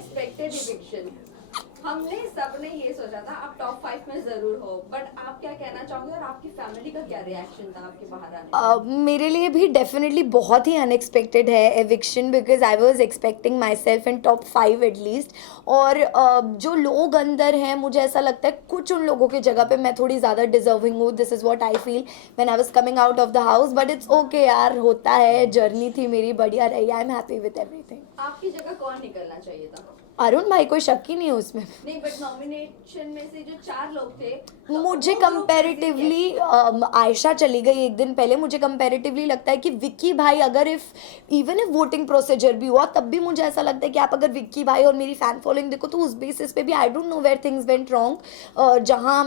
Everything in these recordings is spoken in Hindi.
अनएक्सपेक्टेड इविक्शन, हमने सबने ये सोचा था आप टॉप 5 में जरूर हो, बट आप क्या कहना चाहोगे और आपकी फैमिली का क्या रिएक्शन था आपके बाहर आने का? मेरे लिए भी डेफिनेटली बहुत ही अनएक्सपेक्टेड है eviction, because I was expecting my self in top 5 at least. और जो लोग अंदर हैं, मुझे ऐसा लगता है कुछ उन लोगों की जगह पे मैं थोड़ी ज़्यादा डिजर्विंग हूँ। This is what I feel when I was coming out of the house, but it's okay यार, होता है, जर्नी थी मेरी, बढ़िया रही, I am happy with everything. आपकी जगह कौन निकलना चाहिए था? अरुण भाई, कोई शक ही नहीं है उसमें। नहीं, बट नॉमिनेशन में से जो 4 लोग थे, तो मुझे वो group कैसे कंपैरेटिवली आयशा चली गई एक दिन पहले, मुझे कंपैरेटिवली लगता है कि विक्की भाई, अगर इवन इफ वोटिंग प्रोसीजर भी हुआ तब भी मुझे ऐसा लगता है कि आप अगर विक्की भाई और मेरी फैन फॉलोइंग देखो तो उस बेसिस पे भी I don't know where things went wrong. जहाँ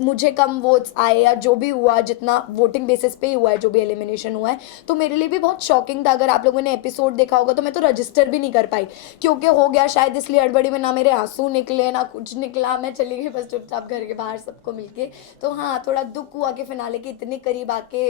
मुझे कम वोट्स आए या जो भी हुआ, जितना वोटिंग बेसिस पे ही हुआ है, जो भी एलिमिनेशन हुआ है, तो मेरे लिए भी बहुत शॉकिंग था। अगर आप लोगों ने एपिसोड देखा होगा तो मैं तो रजिस्टर भी नहीं कर पाई, क्योंकि हो गया शायद इसलिए हड़बड़ी में, ना मेरे आंसू निकले ना कुछ निकला, मैं चली गई बस चुपचाप घर के बाहर सबको मिलके। तो हाँ, थोड़ा दुख हुआ कि फिनाले के इतने करीब आके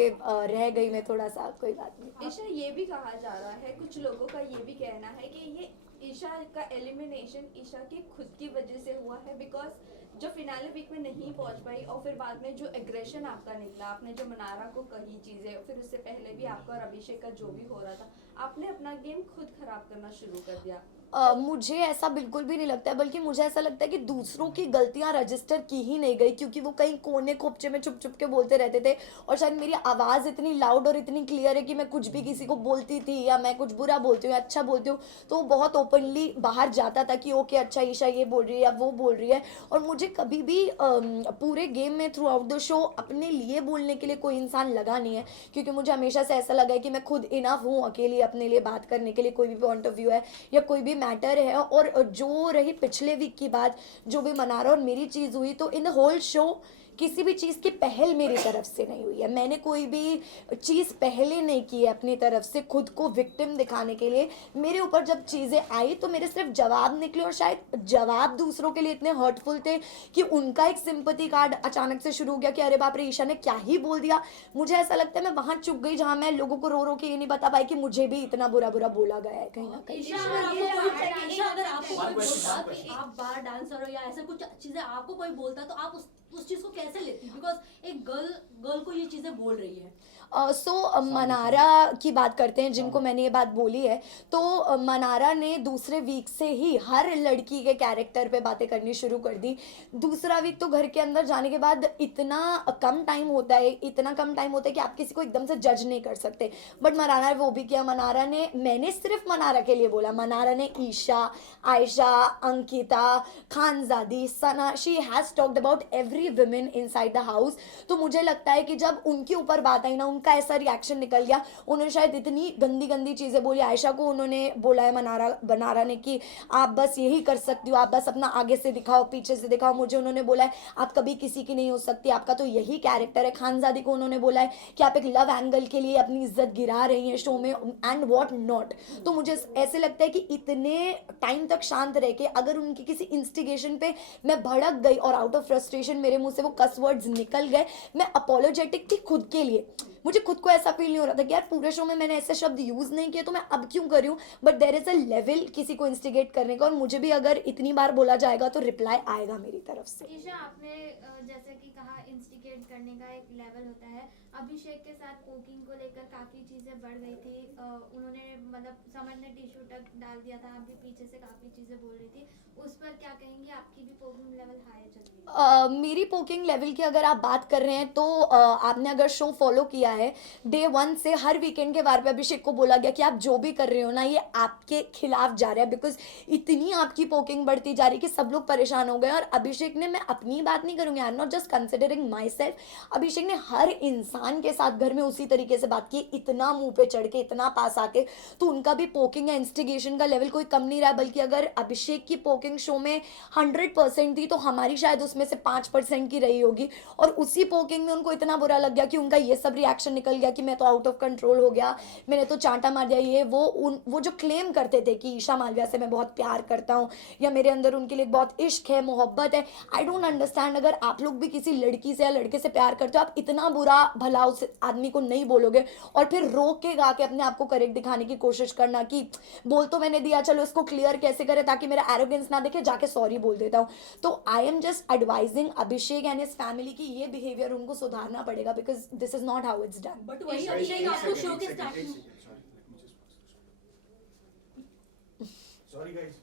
रह गई मैं थोड़ा सा, कोई बात नहीं। ईशा, ये भी कहा जा रहा है, कुछ लोगों का ये भी कहना है कि ये ईशा का एलिमिनेशन ईशा की खुद की वजह से हुआ है, बिकॉज जो फिनाले वीक में नहीं पहुंच पाई और फिर बाद में जो एग्रेशन आपका निकला, आपने जो मनारा को कही चीजें, फिर उससे पहले भी आपका और अभिषेक का जो भी हो रहा था, आपने अपना गेम खुद खराब करना शुरू कर दिया। मुझे ऐसा बिल्कुल भी नहीं लगता है, बल्कि मुझे ऐसा लगता है कि दूसरों की गलतियां रजिस्टर की ही नहीं गई, क्योंकि वो कहीं कोने खोपचे में छुप छुप के बोलते रहते थे। और शायद मेरी आवाज़ इतनी लाउड और इतनी क्लियर है कि मैं कुछ भी किसी को बोलती थी, या मैं कुछ बुरा बोलती हूँ या अच्छा बोलती हूँ, तो वो बहुत ओपनली बाहर जाता था कि ओके अच्छा ईशा ये बोल रही है या वो बोल रही है। और मुझे कभी भी पूरे गेम में थ्रू आउट द शो अपने लिए बोलने के लिए कोई इंसान लगा नहीं है, क्योंकि मुझे हमेशा से ऐसा लगा है कि मैं खुद इनफ हूँ अकेली अपने लिए बात करने के लिए, कोई भी पॉइंट ऑफ व्यू है या कोई भी मैटर है। और जो रही पिछले वीक की बात, जो भी मनारा और मेरी चीज़ हुई, तो इन द होल शो किसी भी चीज़ की पहल मेरी तरफ से नहीं हुई है। मैंने कोई भी चीज़ पहले नहीं की है अपनी तरफ से खुद को विक्टिम दिखाने के लिए। मेरे ऊपर जब चीज़ें आई तो मेरे सिर्फ जवाब निकले, और शायद जवाब दूसरों के लिए इतने हर्टफुल थे कि उनका एक सिंपथी कार्ड अचानक से शुरू हो गया कि अरे बाप रे, ईशा ने क्या ही बोल दिया। मुझे ऐसा लगता है मैं वहां चुप गई जहां मैं लोगों को रो रो के ये नहीं बता पाई कि मुझे भी इतना बुरा बुरा बोला गया है कहीं ना कहीं। ईशा, अगर आपको कोई बोलता कि आप बार डांसर हो या ऐसा कुछ चीजें आपको कोई बोलता, तो आप उस चीज को कैसे लेती? बिकॉज एक गर्ल को ये चीजें बोल रही है। मनारा की बात करते हैं, जिनको मैंने ये बात बोली है। तो मनारा ने दूसरे वीक से ही हर लड़की के कैरेक्टर पे बातें करनी शुरू कर दी। दूसरा वीक तो घर के अंदर जाने के बाद इतना कम टाइम होता है, इतना कम टाइम होता है कि आप किसी को एकदम से जज नहीं कर सकते, बट मनारा ने वो भी किया। मनारा ने, मैंने सिर्फ मनारा के लिए बोला, मनारा ने Isha, Ayesha, Ankita, Khanzadi, Sana, she has talked about every women inside the house. तो मुझे लगता है कि जब उनके ऊपर बात आई ना, उनका ऐसा रिएक्शन निकल गया। उन्होंने शायद इतनी गंदी गंदी चीज़ें बोली। आयशा को उन्होंने बोला है बनारा ने कि आप बस यही कर सकती हो, आप बस अपना आगे से दिखाओ, पीछे से दिखाओ। मुझे उन्होंने बोला है आप कभी किसी की नहीं हो सकती, आपका तो यही कैरेक्टर है। खानजादी को उन्होंने बोला है कि आप एक लव एंगल के लिए अपनी इज्जत गिरा रही हैं शो में, एंड वॉट नॉट। तो मुझे ऐसे लगता है कि इतने टाइम तक शांत रह के अगर उनकी किसी इंस्टिगेशन पे मैं भड़क गई और आउट ऑफ फ्रस्ट्रेशन मेरे मुंह से वो कस वर्ड्स निकल गए, मैं अपोलोजेटिक थी खुद के लिए। मुझे खुद को ऐसा फील नहीं हो रहा था कि यार पूरे शो में मैंने ऐसे शब्द यूज़ नहीं किए तो मैं अब क्यों कर रही हूँ। But there is a level किसी को इंस्टिगेट करने का, और मुझे भी अगर इतनी बार बोला जाएगा तो रिप्लाई आएगा मेरी तरफ से। ईशा, आपने जैसे कि कहा इंस्टिगेट करने का एक लेवल होता है। अभिषेक के साथ पोकिंग को लेकर काफ़ी चीज़ें बढ़ गई थी। उन्होंने मतलब समर ने टिश्यू तक डाल दिया था, आप भी पीछे से काफ़ी चीज़ें बोल रही थी, उस पर क्या कहेंगे? आपकी भी पोकिंग लेवल हाई चल रही है? मेरी पोकिंग लेवल की अगर आप बात कर रहे हैं तो आपने अगर शो फॉलो किया है, डे 1 से हर वीकेंड के बार पे अभिषेक को बोला गया कि आप जो भी कर रहे हो ना, ये आपके खिलाफ जा रहा है, बिकॉज इतनी आपकी पोकिंग बढ़ती जा रही कि सब लोग परेशान हो गए। और अभिषेक ने, मैं अपनी बात नहीं करूँगी, I am not just considering myself, Abhishek ने हर इंसान के साथ घर में उसी तरीके से बात की, इतना मुंह पे चढ़ के, इतना पास आके। तो उनका भी पोकिंग या इंस्टिगेशन का लेवल कोई कम नहीं रहा, बल्कि अगर अभिषेक की पोकिंग शो में 100% थी तो हमारी शायद उसमें से 5% की रही होगी। और उसी पोकिंग में उनको इतना बुरा लग गया कि उनका ये सब रिएक्शन रिएक्शन निकल गया कि मैं तो आउट ऑफ कंट्रोल हो गया, मैंने तो चांटा मार दिया, ये वो जो क्लेम करते थे कि ईशा मालविया से मैं बहुत प्यार करता हूँ या मेरे अंदर उनके लिए बहुत इश्क है, मोहब्बत है, आई डोंट अंडरस्टैंड। अगर आप लोग भी किसी लड़की से या लड़के से प्यार करते हो, आप इतना बुरा भला उस आदमी को नहीं बोलोगे और फिर रोक के गा के अपने आप को करेक्ट दिखाने की कोशिश करना कि बोल तो मैंने दिया, चलो इसको क्लियर कैसे करें ताकि मेरा एरोगेंस ना देखे, जाके सॉरी बोल देता हूँ। तो I am just advising Abhishek and his family की ये बिहेवियर उनको सुधारना पड़ेगा, because this is not how it's done. But वही अभिषेक आपको शो के स्टार्टिंग Sorry guys.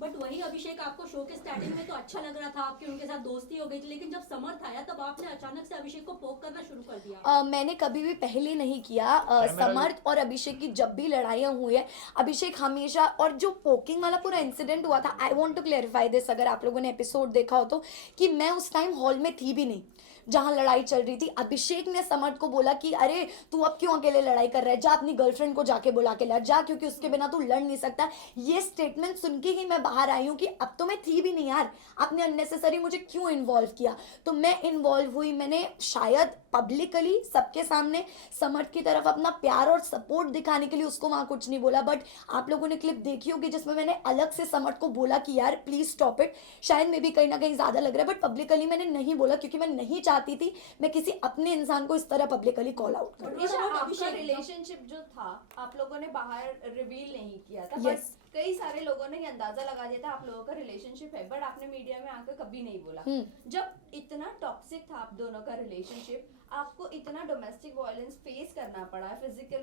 बट वही अभिषेक आपको शो के स्टार्टिंग में तो अच्छा लग रहा था, आपकी उनके साथ दोस्ती हो गई थी, लेकिन जब समर्थ आया तब आपने अचानक से अभिषेक को पोक करना शुरू कर दिया। मैंने कभी भी पहले नहीं किया। समर्थ और अभिषेक की जब भी लड़ाइयाँ हुई है, अभिषेक हमेशा, और जो पोकिंग वाला पूरा इंसिडेंट हुआ था, I want to clarify this, अगर आप लोगों ने एपिसोड देखा हो तो, कि मैं उस टाइम हॉल में थी भी नहीं जहां लड़ाई चल रही थी। अभिषेक ने समर्थ को बोला कि अरे तू अब क्यों अकेले लड़ाई कर रहा है, जा अपनी गर्लफ्रेंड को जाके बुला के ला, जा, क्योंकि उसके बिना तू लड़ नहीं सकता। ये स्टेटमेंट सुन के ही मैं बाहर आई हूँ कि अब तो मैं थी भी नहीं यार, आपने अननेसेसरी मुझे क्यों इन्वॉल्व किया। तो मैं इन्वॉल्व हुई, मैंने शायद पब्लिकली सबके सामने समर्थ की तरफ अपना प्यार और सपोर्ट दिखाने के लिए उसको वहां कुछ नहीं बोला। बट आप लोगों ने क्लिप देखी होगी जिसमें मैंने अलग से समर्थ को बोला कि यार प्लीज स्टॉप इट, शायद मे भी कहीं ना कहीं ज्यादा लग रहा है, बट पब्लिकली मैंने नहीं बोला क्योंकि मैं नहीं चाहती थी मैं किसी अपने इंसान को इस तरह पब्लिकली कॉल आउट करूं। ईशा, आपका रिलेशनशिप जो था आप लोगों ने बाहर रिवील नहीं किया था, Yes. बट कई सारे लोगों ने ये अंदाजा लगा दिया था आप लोगों का रिलेशनशिप है, बट आपने मीडिया में आकर कभी नहीं बोला। जब इतना टॉक्सिक था आप दोनों का रिलेशनशिप, आपको इतना डोमेस्टिक वायलेंस फेस करना पड़ा, फिजिकल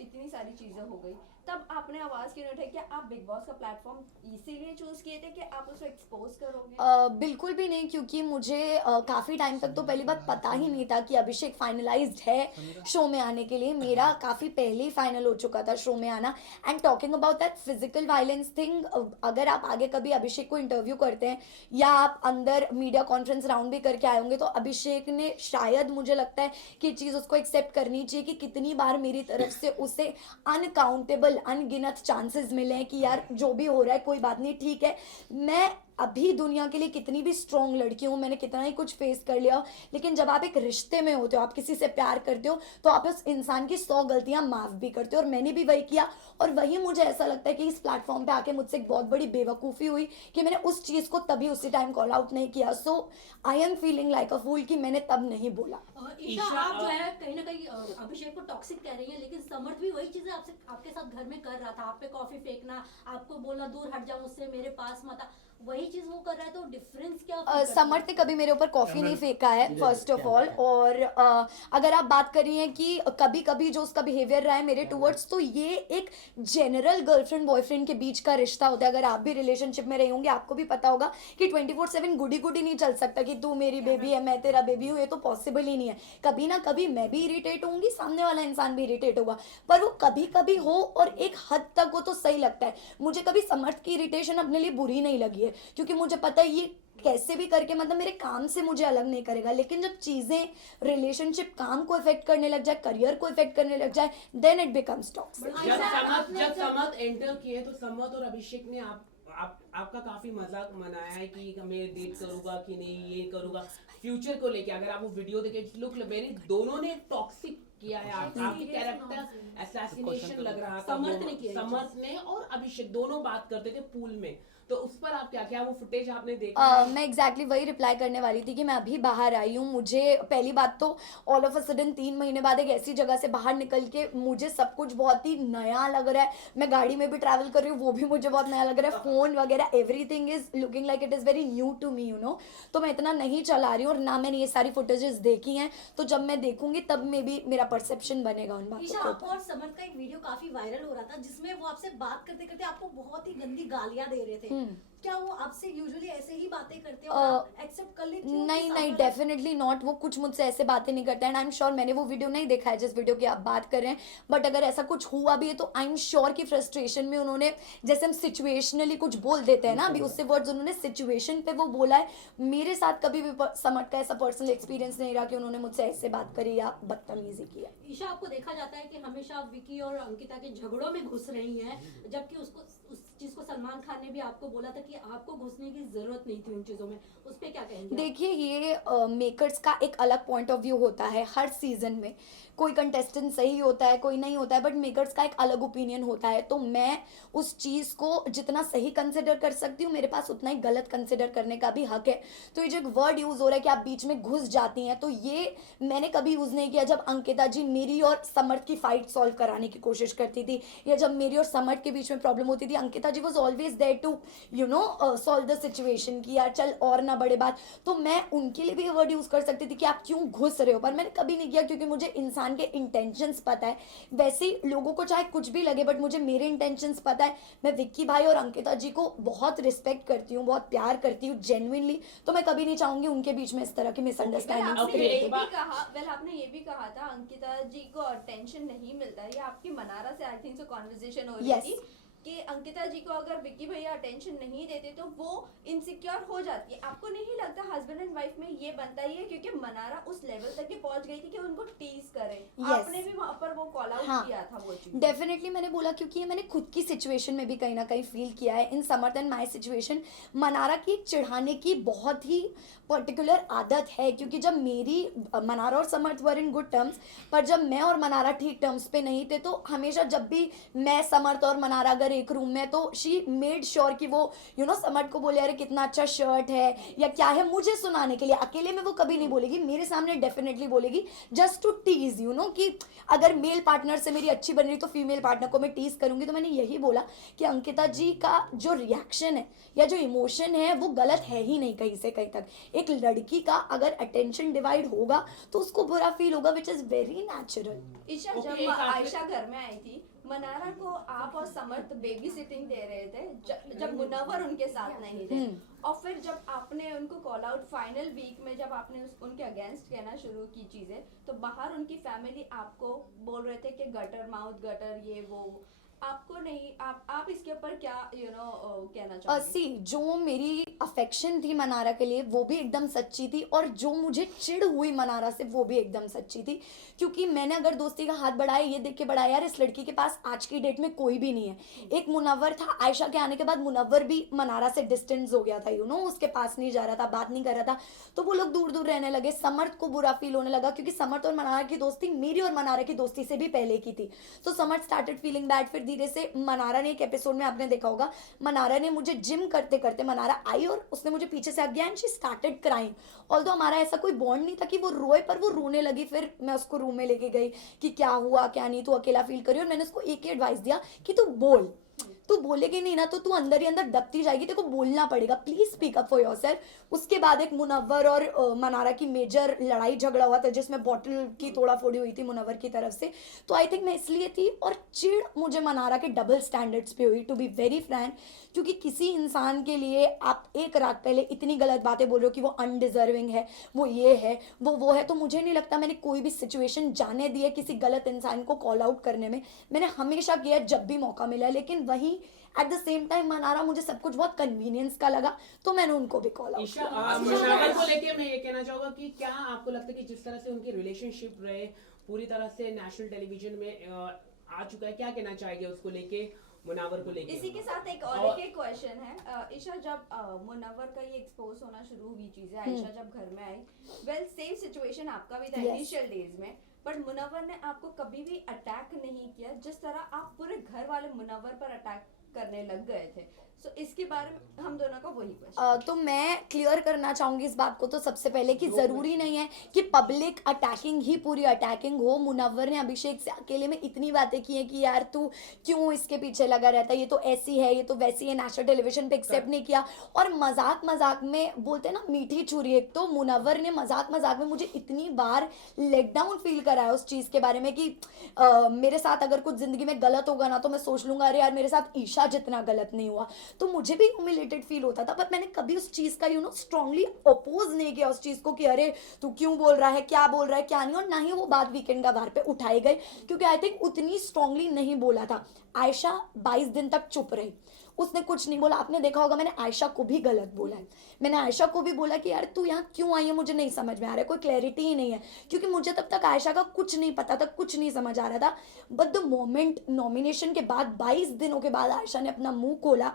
इतनी सारी चीजें हो गई, तब आपने आवाज क्यों नहीं उठाई? क्या आप बिग बॉस का प्लेटफॉर्म इसीलिए चूज किए थे कि आप उसको एक्सपोज करोगे? बिल्कुल भी नहीं, क्योंकि मुझे काफ़ी टाइम तक तो पहली बात पता ही नहीं था कि अभिषेक फाइनलाइज्ड है शो में आने के लिए। मेरा काफ़ी पहले ही फाइनल हो चुका था शो में आना। And talking about that physical violence thing, अगर आप आगे कभी अभिषेक को इंटरव्यू करते हैं या आप अंदर मीडिया कॉन्फ्रेंस राउंड भी करके आए होंगे, तो अभिषेक ने शायद, मुझे लगता है कि चीज़ उसको एक्सेप्ट करनी चाहिए कि कितनी बार मेरी तरफ से उसे अनकाउंटेबल अनगिनत चांसेस मिले हैं कि यार जो भी हो रहा है कोई बात नहीं, ठीक है, मैं अभी दुनिया के लिए कितनी भी स्ट्रॉन्ग लड़की हूँ, मैंने कितना ही कुछ फेस कर लिया, लेकिन जब आप एक रिश्ते में होते हो, आप किसी से प्यार करते हो, तो आप उस इंसान की 100 गलतियां माफ भी करते हो, और मैंने भी वही किया। और वही मुझे ऐसा लगता है कि इस प्लेटफॉर्म पे आके मुझसे एक बहुत बड़ी बेवकूफ़ी हुई कि मैंने उस चीज़ को तभी उसी टाइम कॉल आउट नहीं किया। So I am feeling like a fool कि मैंने तब नहीं बोला। ईशा, आप जो है कहीं ना कहीं अभिषेक को टॉक्सिक कह रही है, लेकिन समर्थ भी वही चीजें आपसे आपके साथ घर में कर रहा था, आप पे कॉफी फेंकना, आपको बोलना दूर हट जाओ मुझसे, मेरे पास मत आ, वही चीज वो कर रहा है, तो डिफरेंस क्या? समर्थ ने कभी मेरे ऊपर कॉफी नहीं फेंका है फर्स्ट ऑफ ऑल, और अगर आप बात कर रही हैं कि कभी कभी जो उसका बिहेवियर रहा है मेरे टूवर्ड्स, तो ये एक जनरल गर्लफ्रेंड बॉयफ्रेंड के बीच का रिश्ता होता है। अगर आप भी रिलेशनशिप में रहे होंगे आपको भी पता होगा कि 24/7 गुडी गुडी नहीं चल सकता कि तू मेरी बेबी है मैं तेरा बेबी हूँ, ये तो पॉसिबल ही नहीं है। कभी ना कभी मैं भी इरिटेट होंगी, सामने वाला इंसान भी इरिटेट होगा, पर वो कभी कभी हो और एक हद तक वो तो सही लगता है। मुझे कभी समर्थ की इरिटेशन अपने लिए बुरी नहीं लगी है, क्योंकि मुझे पता है ये कैसे भी करके मतलब मेरे काम से मुझे अलग नहीं करेगा। लेकिन जब चीजें रिलेशनशिप काम को इफेक्ट करने लग जाए, करियर को इफेक्ट करने लग जाए, देन इट बिकम्स टॉक्सिक। जब समर्थ एंटर किए तो समर्थ और अभिषेक ने आपका काफी मजाक मनाया है कि मैं डेट करूंगा कि नहीं, ये करूंगा फ्यूचर को लेके। अगर आप वो वीडियो देखे, लुक वेरी, दोनों ने टॉक्सिक किया है आपके कैरेक्टर असैसिनेशन लग रहा था। समर्थ ने और अभिषेक दोनों बात करते थे पूल में, तो उस पर आप क्या वो फुटेज आपने देखा? मैं एग्जैक्टली वही रिप्लाई करने वाली थी कि मैं अभी बाहर आई हूँ। मुझे पहली बात तो ऑल ऑफ अ सडन 3 महीने बाद एक ऐसी जगह से बाहर निकल के मुझे सब कुछ बहुत ही नया लग रहा है। मैं गाड़ी में भी ट्रैवल कर रही हूँ, वो भी मुझे बहुत नया लग रहा है, फ़ोन वगैरह everything is looking like it is very new to me, you know. तो मैं इतना नहीं चला रही हूँ और ना मैंने ये सारी फुटेजेस देखी हैं, तो जब मैं देखूंगी तब में भी मेरा परसेप्शन बनेगा उन बातों ईशा, के आपको ऊपर। और समर्थ का एक वीडियो काफी वायरल हो रहा था जिसमें वो आपसे बात करते करते आपको बहुत ही गंदी गालियां दे रहे थे। क्या वो आपसे यूजुअली ऐसे ही बातें करते हो और आप एक्सेप्ट कर लेती हो? नहीं नहीं, डेफिनेटली नॉट। वो कुछ मुझसे ऐसे बातें नहीं करता, एंड आई एम श्योर मैंने वो वीडियो नहीं देखा है जिस वीडियो की आप बात कर रहे हैं, बट अगर ऐसा कुछ हुआ भी है तो आई एम श्योर कि फ्रस्ट्रेशन में उन्होंने, जैसे हम सिचुएशनली कुछ बोल देते हैं ना, अभी उससे वर्ड्स उन्होंने सिचुएशन पे वो बोला है। मेरे साथ कभी भी समर्थ का ऐसा पर्सनल एक्सपीरियंस नहीं रहा कि उन्होंने मुझसे ऐसे बात करी या बदतमीजी किया। ईशा, आपको देखा जाता है कि हमेशा आप विकी और अंकिता के झगड़ों में घुस रही हैं, जबकि उसको उस चीज को सलमान सलमान खान ने भी आपको बोला था कि आपको घुसने की जरूरत नहीं थी उन चीजों में, उस पे क्या कहेंगे आप? देखिए ये मेकर्स का एक अलग पॉइंट ऑफ व्यू होता है हर सीजन में। कोई कंटेस्टेंट सही होता है, कोई नहीं होता है, बट मेकर्स का एक अलग ओपिनियन होता है। तो मैं उस चीज़ को जितना सही कंसिडर कर सकती हूँ, मेरे पास उतना ही गलत कंसिडर करने का भी हक है। तो ये जो एक वर्ड यूज़ हो रहा है कि आप बीच में घुस जाती हैं, तो ये मैंने कभी यूज़ नहीं किया। जब अंकिता जी मेरी और समर्थ की फाइट सॉल्व कराने की कोशिश करती थी, या जब मेरी और समर्थ के बीच में प्रॉब्लम होती थी, Ankita ji was always there to solve the situation कि यार चल और ना बड़े बात। तो मैं उनके लिए भी ये वर्ड यूज़ कर सकती थी कि आप क्यों घुस रहे हो, पर मैंने कभी नहीं किया, क्योंकि मुझे इंसान के इंटेंशंस पता है। वैसे ही लोगों को चाहे कुछ भी लगे, बट मुझे मेरे इंटेंशंस पता है। मैं विक्की भाई और अंकिता जी को बहुत रिस्पेक्ट करती हूँ, बहुत प्यार करती हूँ जेन्युइनली। तो मैं कभी नहीं चाहूंगी उनके बीच में इस तरह की मिसअंडरस्टैंडिंग Okay, आपने एक ये भी बात- कहा, आपने ये भी कहा था अंकिता जी को अटेंशन नहीं मिलता है। ये आपकी मनारा से आई थिंक सो कॉन्वर्सेशन हो रही Yes. थी कि अंकिता जी को अगर विक्की भैया अटेंशन नहीं देते तो वो इनसिक्योर हो जाती है। आपको नहीं लगता हस्बैंड एंड वाइफ में ये बनता ही है, क्योंकि मनारा उस लेवल तक ही पहुंच गई थी कि उनको टीज करे। Yes. आपने भी वहां पर वो कॉल आउट हाँ। किया था वो चीज। डेफिनेटली मैंने बोला, क्योंकि ये मैंने खुद की सिचुएशन में भी कहीं ना कहीं फील किया है। इन समर्थ एंड माई सिचुएशन मनारा की चिढ़ाने की बहुत ही पर्टिकुलर आदत है, क्योंकि जब मेरी मनारा और समर्थ वर इन गुड टर्म्स, पर जब मैं और मनारा ठीक टर्म्स पे नहीं थे, तो हमेशा जब भी मैं, समर्थ और मनारा अगर एक रूम में, तो शी मेड श्योर कि वो समर्थ को बोले अरे कितना अच्छा शर्ट है या क्या है, मुझे सुनाने के लिए। अकेले में वो कभी नहीं बोलेगी, मेरे सामने डेफिनेटली बोलेगी, जस्ट टू टीज कि अगर मेल पार्टनर से मेरी अच्छी बन रही तो फीमेल पार्टनर को मैं टीज करूंगी। तो मैंने यही बोला कि अंकिता जी का जो रिएक्शन है या जो इमोशन है वो गलत है ही नहीं कहीं से कहीं तक। एक लड़की का अगर अटेंशन डिवाइड होगा तो उसको बुरा फील होगा, which is very natural. Isha, Okay, जब एक आखिरी- आयशा घर में आई थी, मनारा को आप और समर्थ बेबी सिटिंग दे रहे थे जब मुनव्वर उनके साथ नहीं थे। और फिर जब आपने उनको कॉल आउट फाइनल वीक में, जब आपने उनके अगेंस्ट कहना शुरू की चीजें, तो बाहर उनकी फैमिली आपको बोल रहे थे कि गटर माउथ, गटर ये वो। आपको नहीं, आप इसके ऊपर क्या कहना चाहोगे? सी जो मेरी अफेक्शन थी मनारा के लिए वो भी एकदम सच्ची थी, और जो मुझे चिढ़ हुई मनारा से वो भी एकदम सच्ची थी। क्योंकि मैंने अगर दोस्ती का हाथ बढ़ाया, ये देख के बढ़ाया यार इस लड़की के पास आज की डेट में कोई भी नहीं है। एक मुनव्वर था, आयशा के आने के बाद मुनव्वर भी मनारा से डिस्टेंस हो गया था, उसके पास नहीं जा रहा था, बात नहीं कर रहा था, तो वो लोग दूर दूर रहने लगे। समर्थ को बुरा फील होने लगा, क्योंकि समर्थ और मनारा की दोस्ती मेरी और मनारा की दोस्ती से भी पहले की थी। तो समर्थ स्टार्टेड फीलिंग बैड। फिर धीरे से मनारा ने, एक एपिसोड में आपने देखा होगा, मनारा ने मुझे जिम करते करते, मनारा आई और उसने मुझे पीछे से हक गया and she started crying. Although हमारा ऐसा कोई बॉन्ड नहीं था कि वो रोए, पर वो रोने लगी। फिर मैं उसको रूम में लेके गई कि क्या हुआ क्या नहीं, तू अकेला फील करी, और मैंने उसको एक ही एडवाइस दिया कि तू बोल, तू बोलेगी नहीं ना तो तू अंदर ही अंदर दबती जाएगी, तेरे को बोलना पड़ेगा, please speak up for yourself. उसके बाद एक मुनव्वर और मनारा की मेजर लड़ाई झगड़ा हुआ था, जिसमें बॉटल की तोड़ा फोड़ी हुई थी मुनव्वर की तरफ से। तो आई थिंक मैं इसलिए थी, और चिढ़ मुझे मनारा के डबल स्टैंडर्ड्स पे हुई, टू बी वेरी फ्रैंक। क्योंकि किसी इंसान के लिए आप एक रात पहले इतनी गलत बातें बोल रहे हो कि वो अनडिजर्विंग है, वो ये है, वो है, तो मुझे नहीं लगता मैंने कोई भी सिचुएशन जाने दी है किसी गलत इंसान को कॉल आउट करने में। मैंने हमेशा किया जब भी मौका मिला, लेकिन वहीं at the same time Mannara मुझे सब कुछ बहुत कन्वीनियंस का लगा, तो मैंने उनको भी कॉल आउट ईशा, किया। मुशावर को लेके मैं ये कहना चाहूंगा कि क्या आपको लगता है कि जिस तरह से उनकी रिलेशनशिप रहे पूरी तरह से नेशनल टेलीविजन में आ चुका है, क्या कहना चाहेंगे उसको लेके, मुनावर को लेके? इसी के साथ एक और एक क्वेश्चन है ईशा, जब मुनव्वर का ये एक्सपोज होना शुरू हुई चीजें, आयशा जब घर में आई, वेल सेम सिचुएशन आपका भी था Yes. इनिशियल डेज में, बट मुनव्वर ने आपको कभी भी अटैक नहीं किया जिस तरह आप पूरे घर वाले मुनव्वर पर अटैक करने लग गए थे। सो इसके बारे में हम दोनों का वही क्वेश्चन। तो मैं क्लियर करना चाहूंगी इस बात को, तो सबसे पहले कि ज़रूरी नहीं है कि पब्लिक अटैकिंग ही पूरी अटैकिंग हो। मुनव्वर ने अभिषेक से अकेले में इतनी बातें की हैं कि यार तू क्यों इसके पीछे लगा रहता है, ये तो ऐसी है, ये तो वैसी है, नेशनल टेलीविजन पे एक्सेप्ट नहीं किया। और मजाक मजाक में बोलते ना मीठी छुरी, एक तो मुनव्वर ने मजाक मजाक में मुझे इतनी बार लेट डाउन फील कराया उस चीज़ के बारे में कि मेरे साथ अगर कुछ ज़िंदगी में गलत होगा ना तो मैं सोच लूँगा अरे यार मेरे साथ ईशा जितना गलत नहीं हुआ, तो मुझे भी ह्यूमिलेटेड फील होता था। पर मैंने कभी उस चीज़ का स्ट्रांगली अपोज नहीं किया उस चीज़ को कि अरे तू क्यों बोल रहा है, क्या बोल रहा है, क्या नहीं। और ना ही वो बात वीकेंड का वार पे उठाई गई, क्योंकि आई थिंक उतनी स्ट्रांगली नहीं बोला था। आयशा 22 दिन तक चुप रही, उसने कुछ नहीं बोला। आपने देखा होगा मैंने आयशा को भी गलत बोला है, मैंने आयशा को भी बोला कि यार तू यहाँ क्यों आई है, मुझे नहीं समझ में आ रहा है, कोई क्लैरिटी ही नहीं है, क्योंकि मुझे तब तक आयशा का कुछ नहीं पता था, कुछ नहीं समझ आ रहा था। बट द मोमेंट नॉमिनेशन के बाद 22 दिनों के बाद आयशा ने अपना मुंह खोला,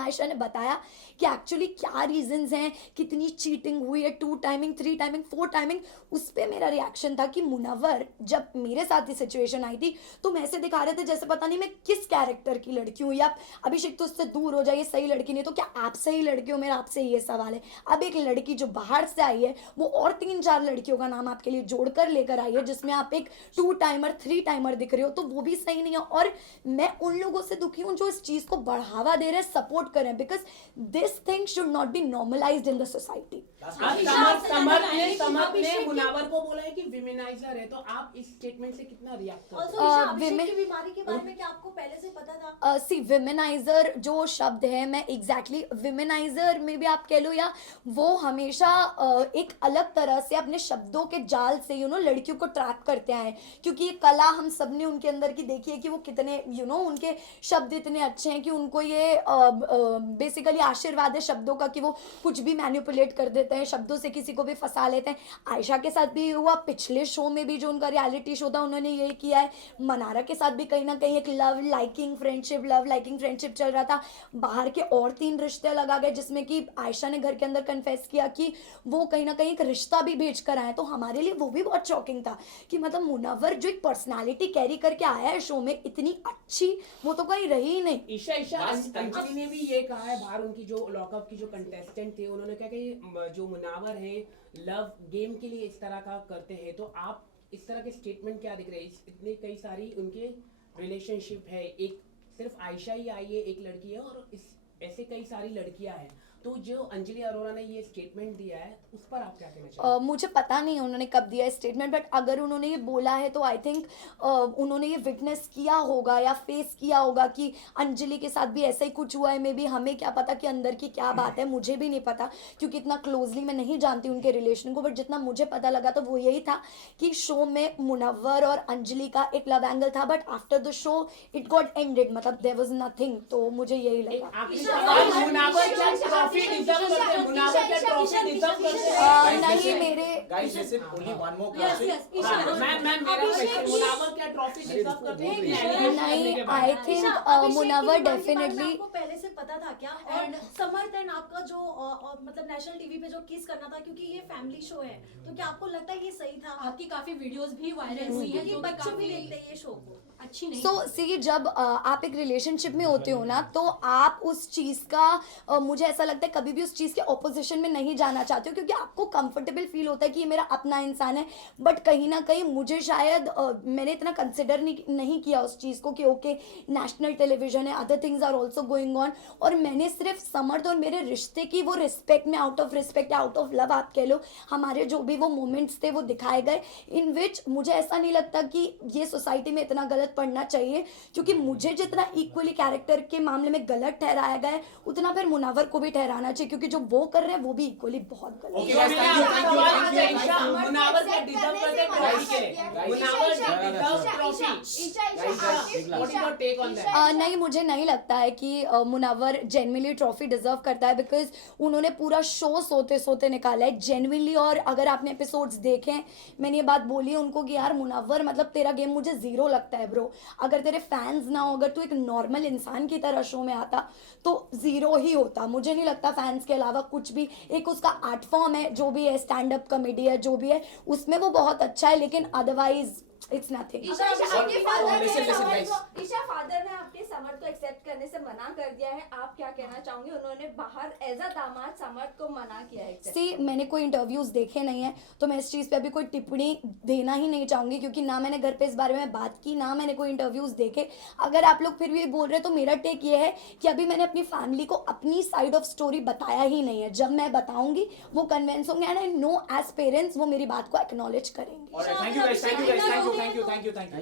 आयशा ने बताया कि एक्चुअली क्या रीजंस हैं, कितनी चीटिंग हुई है, 2 टाइमिंग, 3 टाइमिंग, 4 टाइमिंग, उस पर मेरा रिएक्शन था कि मुनव्वर जब मेरे साथ ही सिचुएशन आई थी तो मैं ऐसे दिखा रहे थे जैसे पता नहीं मैं किस कैरेक्टर की लड़की हूँ, या अभिषेक तो उससे दूर हो जाइए, सही लड़की नहीं, तो क्या आप सही लड़की हो, मेरा आपसे ये सवाल है। अब एक लड़की जो बाहर से आई है वो और 3-4 लड़कियों का नाम आपके लिए जोड़कर लेकर आई है, जिसमें आप एक 2 टाइमर 3 टाइमर दिख रहे हो, तो वो भी सही नहीं है। और मैं उन लोगों से दुखी हूँ जो इस चीज़ को बढ़ावा दे रहे हैं, सपोर्ट करें, because this thing should not be normalized in the society. Samar ने मुनावर को बोला है कि विमेनाइजर है, तो आप इस स्टेटमेंट से कितना रिएक्ट करते Also, ईशा, अभिषेक women- की बीमारी के बारे में क्या आपको पहले से पता था? सी विमेनाइजर जो शब्द है, मैं एग्जैक्टली विमेनाइजर में भी आप कह लो, या वो हमेशा एक अलग तरह से अपने शब्दों के जाल से लड़कियों को ट्रैप करते आए, क्योंकि ये कला हम सब ने उनके अंदर की देखी है कि वो कितने उनके शब्द इतने अच्छे हैं कि उनको ये बेसिकली आशीर्वाद है शब्दों का कि वो कुछ भी मैनिपुलेट कर देते हैं, शब्दों से किसी को भी फंसा लेते हैं। आयशा के साथ भी हुआ, पिछले शो में भी जो उनका रियलिटी शो था उन्होंने यही किया है। मनारा के साथ भी कहीं ना कहीं एक लव लाइकिंग फ्रेंडशिप चल रहा था। बाहर के और 3 रिश्ते लगा गए, जिसमें कि आयशा ने घर के अंदर कन्फेस किया कि वो कहीं ना कहीं एक रिश्ता भी भेज कर आए। तो हमारे लिए वो भी बहुत शॉकिंग था कि मतलब मुनव्वर जो एक पर्सनालिटी कैरी करके आया है शो में, इतनी अच्छी वो तो कहीं रही ही नहीं। ईशा अंजलि ने भी ये कहा है, बाहर उनकी जो लॉकअप की जो कंटेस्टेंट थे उन्होंने कहा कि जो मुनावर है लव गेम के लिए इस तरह का करते हैं, तो आप इस तरह के स्टेटमेंट क्या दिख रहे हैं? इतने कई सारी उनके रिलेशनशिप है, एक सिर्फ आयशा ही आई है, एक लड़की है, और ऐसे कई सारी लड़कियां हैं, तो जो अंजलि अरोरा ने ये स्टेटमेंट दिया है उस पर आप क्या कहना चाहेंगे? मुझे पता नहीं उन्होंने कब दिया स्टेटमेंट, बट अगर उन्होंने ये बोला है तो आई थिंक उन्होंने ये विटनेस किया होगा या फेस किया होगा कि अंजलि के साथ भी ऐसा ही कुछ हुआ है। मे बी हमें क्या पता कि अंदर की क्या बात है, मुझे भी नहीं पता क्योंकि इतना क्लोजली मैं नहीं जानती उनके रिलेशन को, बट जितना मुझे पता लगा तो वो यही था कि शो में मुनव्वर और अंजलि का एक लव एंगल था, but after the show it got ended, मतलब देयर वाज नथिंग। तो मुझे यही लगा। आखिरी सवाल, मुनावर क्या ट्रॉफी डिजर्व करते हैं? मुनावर क्या ट्रॉफी डिजर्व करते हैं? नहीं, मेरे Guys, listen, only one more Yes, question. yes, Isha, मेरा क्वेश्चन, मुनावर क्या ट्रॉफी डिजर्व करते हैं? नहीं, आई थिंक मुनव्वर डेफिनेटली आपको पहले से पता था क्या? और समर्थ एंड आपका जो मतलब नेशनल टीवी पे जो किस करना था, क्योंकि ये फैमिली शो है, तो क्या आपको लगता है ये सही था? आपकी काफी वीडियोस भी वायरल हुई है, क्योंकि जो बच्चे भी काफी देखते हैं ये शो को। अच्छी नहीं। सो सी जब आप एक रिलेशनशिप में होते हो ना, तो आप उस चीज़ का मुझे ऐसा लगता है कभी भी उस चीज़ के ऑपोजिशन में नहीं जाना चाहते हो, क्योंकि आपको कंफर्टेबल फील होता है कि ये मेरा अपना इंसान है। बट कहीं ना कहीं मुझे शायद मैंने इतना कंसिडर नहीं किया उस चीज़ को कि ओके नेशनल टेलीविजन है, other things are also going on, और मैंने सिर्फ समर्थ और मेरे रिश्ते की वो रिस्पेक्ट में, आउट ऑफ रिस्पेक्ट या आउट ऑफ लव आप कह लो, हमारे जो भी वो मोमेंट्स थे वो दिखाए गए, इन विच मुझे ऐसा नहीं लगता कि ये सोसाइटी में इतना गलत पड़ना चाहिए, क्योंकि मुझे जितना इक्वली कैरेक्टर के मामले में गलत ठहराया गया है उतना फिर मुनव्वर को भी ठहराना चाहिए, क्योंकि जो वो कर रहे हैं वो भी इक्वली बहुत गलत Okay, है। guys, thank you. मुनावर क्या डिजर्व करते हैं ट्रॉफी के लिए? Munawar deserve trophy. What is your take on that? नहीं, मुझे नहीं लगता है कि मुनव्वर जेन्युइनली ट्रॉफी डिजर्व करता है, बिकॉज उन्होंने पूरा शो सोते सोते निकाला है जेन्युइनली। और अगर आपने एपिसोड्स देखे, मैंने ये बात बोली है उनको कि यार मुनव्वर मतलब तेरा गेम मुझे जीरो लगता है ब्रो, अगर तेरे फैंस ना हो, अगर तू एक नॉर्मल इंसान की तरह शो में आता तो जीरो ही होता। मुझे नहीं लगता फैंस के अलावा कुछ भी, एक उसका आर्ट फॉर्म है जो भी है, स्टैंड अप कॉमेडी है जो भी है, उसमें वो बहुत अच्छा है, लेकिन अदरवाइज इट्स नथिंग। ईशा आपके फादर listen, guys. फादर ने आपके समर्थ को एक्सेप्ट करने से मना कर दिया है, आप क्या कहना चाहोगे? उन्होंने बाहर एज अ दामाद समर्थ को मना किया है accept। सी मैंने कोई इंटरव्यूज देखे नहीं है, तो मैं इस चीज़ पे अभी कोई टिप्पणी देना ही नहीं चाहूँगी, क्योंकि ना मैंने घर पे इस बारे में बात की, ना मैंने कोई इंटरव्यूज देखे। अगर आप लोग फिर भी बोल रहे हैं तो मेरा टेक ये है कि अभी मैंने अपनी फैमिली को अपनी साइड ऑफ स्टोरी बताया ही नहीं है। जब मैं बताऊंगी वो कन्विंस होंगे, and I know as parents वो मेरी बात को एक्नॉलेज करेंगे। Alright, thank you guys, thank you guys, thank you.